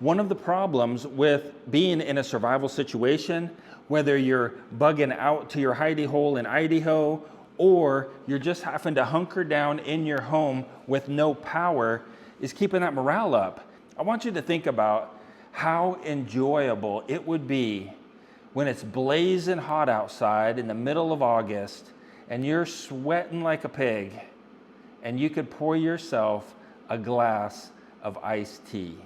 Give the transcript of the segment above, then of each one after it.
One of the problems with being in a survival situation, whether you're bugging out to your hidey hole in Idaho, or you're just having to hunker down in your home with no power, is keeping that morale up. I want you to think about how enjoyable it would be when it's blazing hot outside in the middle of August and you're sweating like a pig and you could pour yourself a glass of iced tea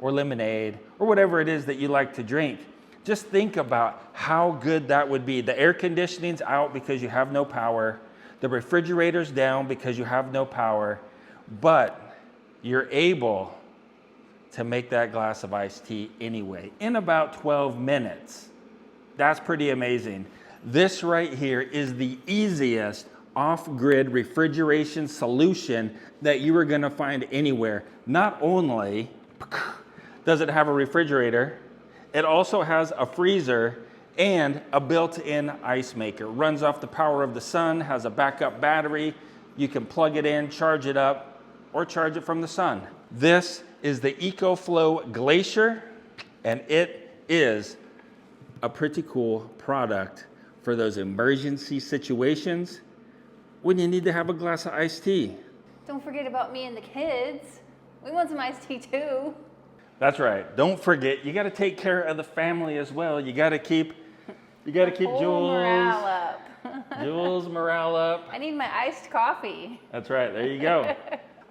or lemonade or whatever it is that you like to drink. Just think about how good that would be. The air conditioning's out because you have no power. The refrigerator's down because you have no power, but you're able to make that glass of iced tea anyway in about 12 minutes. That's pretty amazing. This right here is the easiest off-grid refrigeration solution that you are gonna find anywhere. Not only does it have a refrigerator, it also has a freezer and a built-in ice maker. Runs off the power of the sun, has a backup battery. You can plug it in, charge it up, or charge it from the sun. This is the EcoFlow Glacier, and it is a pretty cool product for those emergency situations when you need to have a glass of iced tea. Don't forget about me and the kids. We want some iced tea too. That's right. Don't forget, you got to take care of the family as well. You got to keep Jules morale up. Jules morale up. I need my iced coffee. That's right. There you go.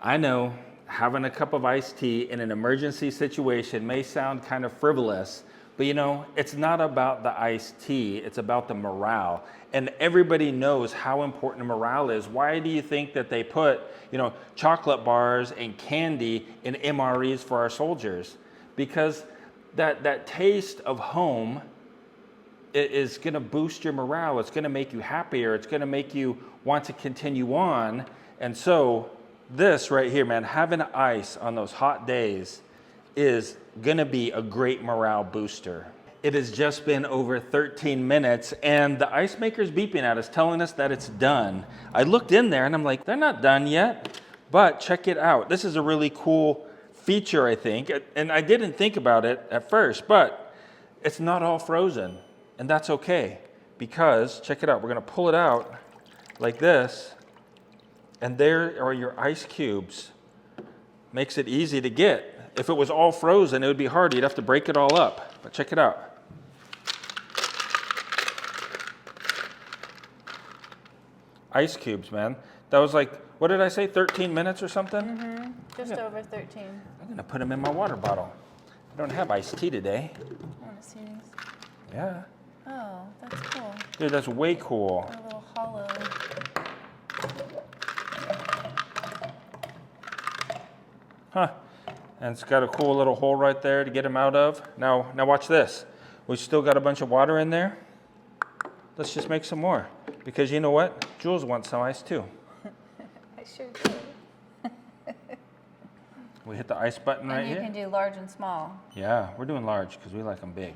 I know having a cup of iced tea in an emergency situation may sound kind of frivolous, but you know, it's not about the iced tea, it's about the morale. And everybody knows how important morale is. Why do you think that they put, you know, chocolate bars and candy in MREs for our soldiers? Because that taste of home is gonna boost your morale. It's gonna make you happier. It's gonna make you want to continue on. And so this right here, man, having ice on those hot days is gonna be a great morale booster. It has just been over 13 minutes and the ice maker's beeping at us, telling us that it's done. I looked in there and I'm like, they're not done yet, but check it out. This is a really cool feature, I think. And I didn't think about it at first, but it's not all frozen, and that's okay, because check it out. We're gonna pull it out like this, and there are your ice cubes. Makes it easy to get. If it was all frozen, it would be hard. You'd have to break it all up, but check it out. Ice cubes, man. That was like, what did I say, 13 minutes or something? Mm-hmm. Just over 13. I'm gonna put them in my water bottle. I don't have iced tea today. I want to see these. Yeah. Oh, that's cool. Dude, that's way cool. A little hollow. Huh. And it's got a cool little hole right there to get them out of. Now watch this. We've still got a bunch of water in there. Let's just make some more. Because you know what? Jules wants some ice too. I sure do. We hit the ice button right here. And you can do large and small. Yeah, we're doing large because we like them big.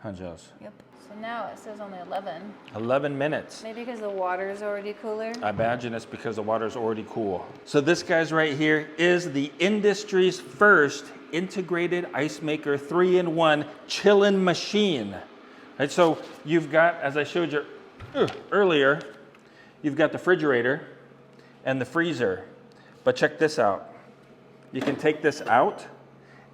Huh, Jules? Yep. So now it says only 11. 11 minutes. Maybe because the water is already cooler. I imagine it's because the water's already cool. So this guy's right here is the industry's first integrated ice maker 3-in-1 chillin' machine. Right, so you've got, as I showed you earlier, you've got the refrigerator and the freezer. But check this out. You can take this out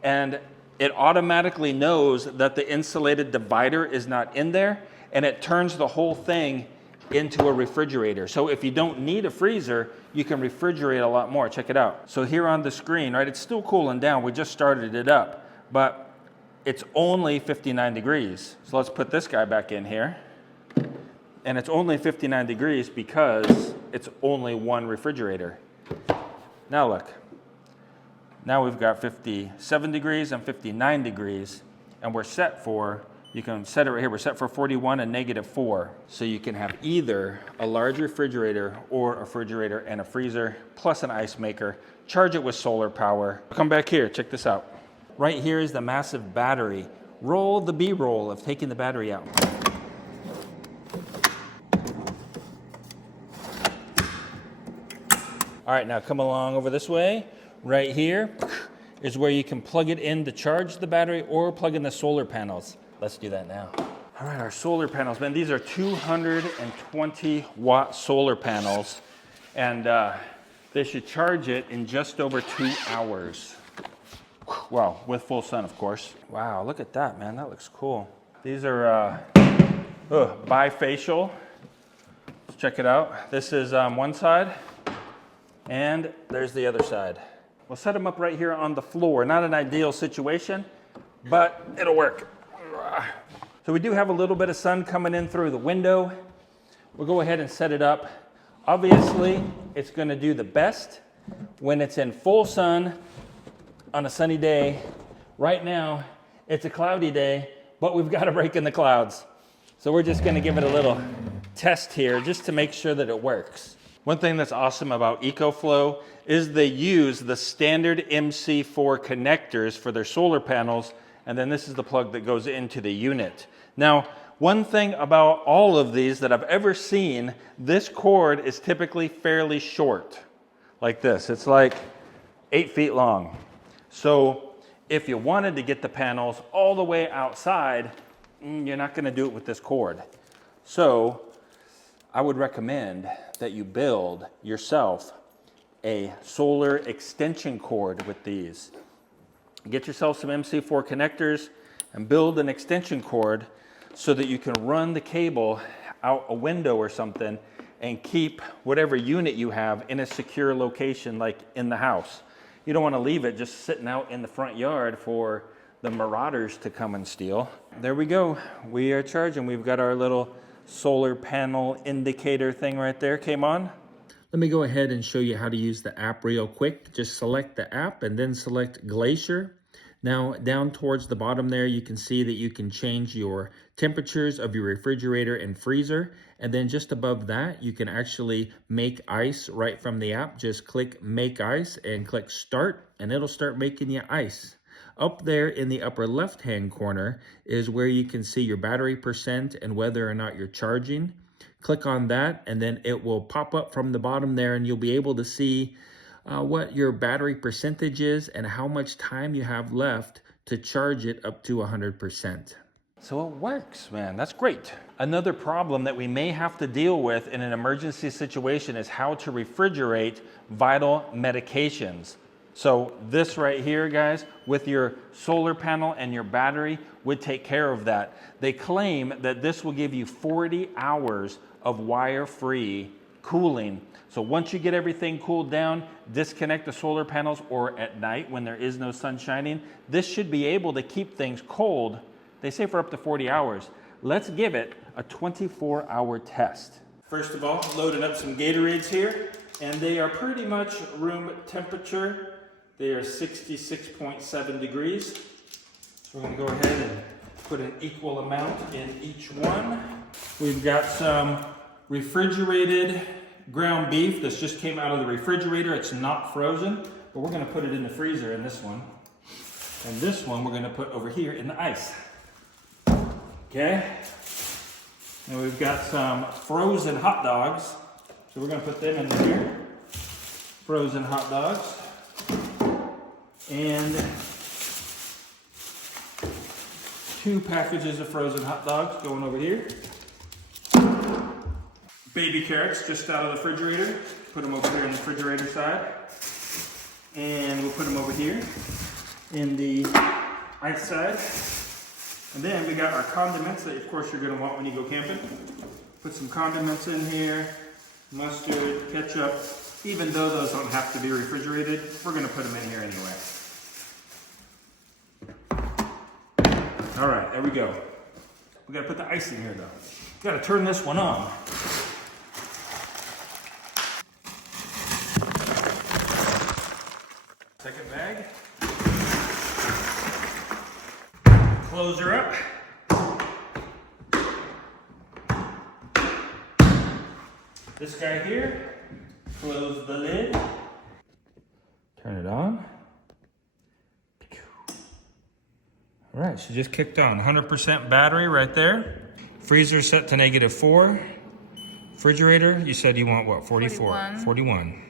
and it automatically knows that the insulated divider is not in there, and it turns the whole thing into a refrigerator. So if you don't need a freezer, you can refrigerate a lot more. Check it out. So here on the screen, right, it's still cooling down. We just started it up, but it's only 59 degrees. So let's put this guy back in here. And it's only 59 degrees because it's only one refrigerator. Now look. Now we've got 57 degrees and 59 degrees, and we're set for, you can set it right here, we're set for 41 and -4. So you can have either a large refrigerator or a refrigerator and a freezer, plus an ice maker. Charge it with solar power. Come back here, check this out. Right here is the massive battery. Roll the B-roll of taking the battery out. All right, now come along over this way. Right here, is where you can plug it in to charge the battery or plug in the solar panels. Let's do that now. All right, our solar panels, man, these are 220 watt solar panels, and they should charge it in just over 2 hours. Wow, with full sun, of course. Wow, look at that, man, that looks cool. These are bifacial. Let's check it out. This is one side, and there's the other side. We'll set them up right here on the floor. Not an ideal situation, but it'll work. So we do have a little bit of sun coming in through the window. We'll go ahead and set it up. Obviously, it's gonna do the best when it's in full sun on a sunny day. Right now, it's a cloudy day, but we've got a break in the clouds. So we're just gonna give it a little test here just to make sure that it works. One thing that's awesome about EcoFlow is they use the standard MC4 connectors for their solar panels, and then this is the plug that goes into the unit. Now, one thing about all of these that I've ever seen, this cord is typically fairly short, like this. It's like 8 feet long. So if you wanted to get the panels all the way outside, you're not gonna do it with this cord. So I would recommend that you build yourself a solar extension cord with these. Get yourself some MC4 connectors and build an extension cord so that you can run the cable out a window or something and keep whatever unit you have in a secure location, like in the house. You don't want to leave it just sitting out in the front yard for the marauders to come and steal. There we go. We are charging. We've got our little solar panel indicator thing right there. Came on. Let me go ahead and show you how to use the app real quick. Just select the app and then select Glacier. Now down towards the bottom there, you can see that you can change your temperatures of your refrigerator and freezer. And then just above that, you can actually make ice right from the app. Just click Make Ice and click Start, and it'll start making you ice. Up there in the upper left-hand corner is where you can see your battery percent and whether or not you're charging. Click on that, and then it will pop up from the bottom there, and you'll be able to see what your battery percentage is and how much time you have left to charge it up to 100%. So it works, man. That's great. Another problem that we may have to deal with in an emergency situation is how to refrigerate vital medications. So this right here, guys, with your solar panel and your battery would take care of that. They claim that this will give you 40 hours of wire-free cooling. So once you get everything cooled down, disconnect the solar panels, or at night when there is no sun shining, this should be able to keep things cold, they say, for up to 40 hours. Let's give it a 24-hour test. First of all, loading up some Gatorades here, and they are pretty much room temperature. They are 66.7 degrees. So we're gonna go ahead and put an equal amount in each one. We've got some refrigerated ground beef. This just came out of the refrigerator. It's not frozen, but we're gonna put it in the freezer in this one. And this one we're gonna put over here in the ice. Okay? And we've got some frozen hot dogs. So we're gonna put them in here. Frozen hot dogs. And 2 packages of frozen hot dogs going over here. Baby carrots just out of the refrigerator. Put them over here in the refrigerator side. And we'll put them over here in the ice side. And then we got our condiments that of course you're gonna want when you go camping. Put some condiments in here, mustard, ketchup. Even though those don't have to be refrigerated, we're gonna put them in here anyway. All right, there we go. We gotta put the ice in here though. We gotta turn this one on. Second bag. Close her up. This guy here, close the lid. Turn it on. All right, she just kicked on. 100% battery right there. Freezer set to -4. Refrigerator, you said you want what, 44? 41.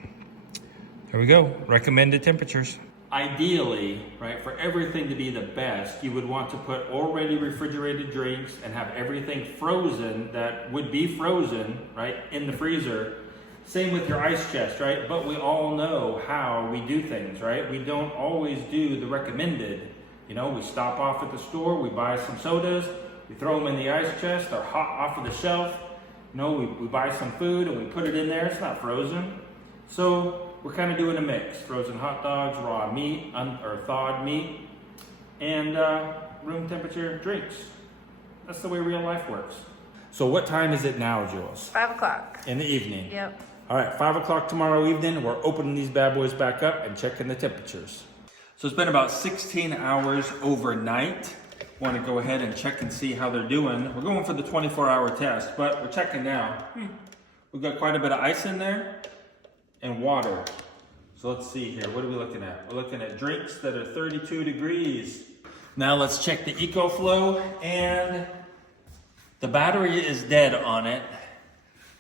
There we go, recommended temperatures. Ideally, right, for everything to be the best, you would want to put already refrigerated drinks and have everything frozen that would be frozen, right, in the freezer. Same with your ice chest, right? But we all know how we do things, right? We don't always do the recommended. You know, we stop off at the store, we buy some sodas, we throw them in the ice chest, they're hot off of the shelf. You know, we buy some food and we put it in there, it's not frozen. So we're kind of doing a mix: frozen hot dogs, raw meat, or thawed meat, and room temperature drinks. That's the way real life works. So what time is it now, Jules? 5 o'clock. In the evening? Yep. All right, 5 o'clock tomorrow evening, we're opening these bad boys back up and checking the temperatures. So it's been about 16 hours overnight. Want to go ahead and check and see how they're doing. We're going for the 24-hour test, but we're checking now. We've got quite a bit of ice in there and water. So let's see here, what are we looking at? We're looking at drinks that are 32 degrees. Now let's check the EcoFlow, and the battery is dead on it.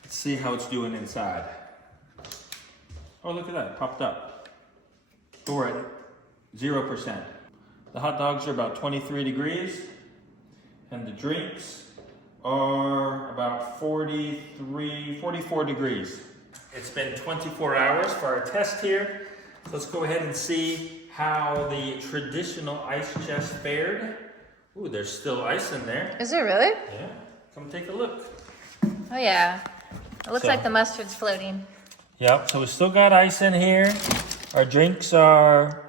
Let's see how it's doing inside. Oh, look at that, it popped up. So we're at 0%. The hot dogs are about 23 degrees, and the drinks are about 44 degrees. It's been 24 hours for our test here. Let's go ahead and see how the traditional ice chest fared. Ooh, there's still ice in there. Is there really? Yeah, come take a look. Oh yeah. It looks So- like the mustard's floating. Yep, so we still got ice in here. Our drinks are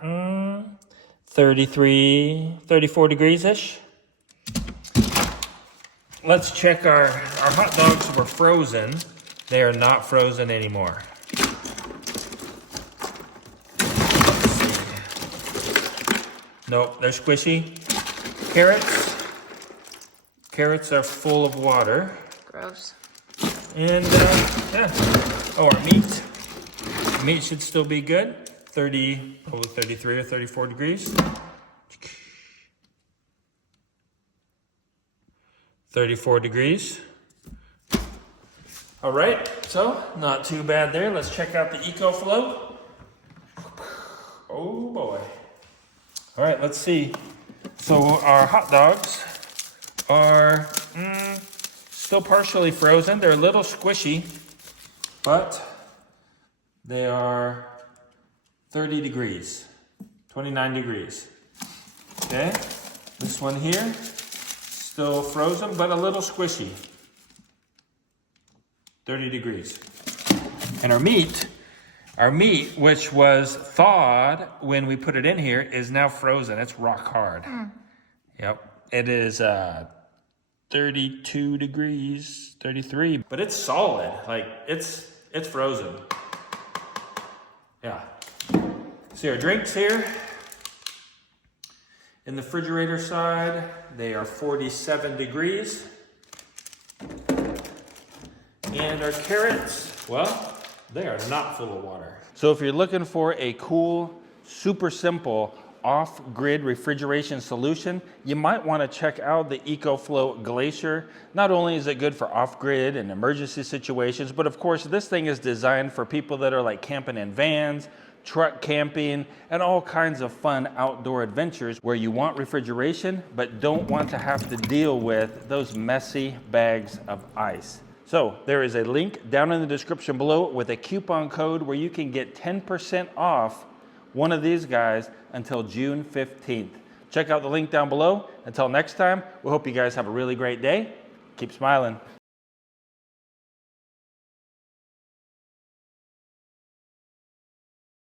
34 degrees-ish. Let's check our hot dogs were frozen. They are not frozen anymore. Let's see. Nope, they're squishy. Carrots are full of water. Gross. And yeah. Oh, our meat. Meat should still be good. 33 or 34 degrees. 34 degrees. All right, so not too bad there. Let's check out the EcoFlow. Oh boy. All right, let's see. So our hot dogs are still partially frozen. They're a little squishy, but they are 30 degrees, 29 degrees. Okay, this one here, still frozen, but a little squishy. 30 degrees. And our meat, which was thawed when we put it in here, is now frozen. It's rock hard. Yep, it is 32 degrees, 33, but it's solid. Like it's frozen. Yeah. See our drinks here. In the refrigerator side, they are 47 degrees. And our carrots, well, they are not full of water. So if you're looking for a cool, super simple, off-grid refrigeration solution, you might want to check out the EcoFlow Glacier. Not only is it good for off-grid and emergency situations, but of course this thing is designed for people that are like camping in vans, truck camping, and all kinds of fun outdoor adventures where you want refrigeration but don't want to have to deal with those messy bags of ice. So there is a link down in the description below with a coupon code where you can get 10% off one of these guys until June 15th. Check out the link down below. Until next time, we hope you guys have a really great day. Keep smiling.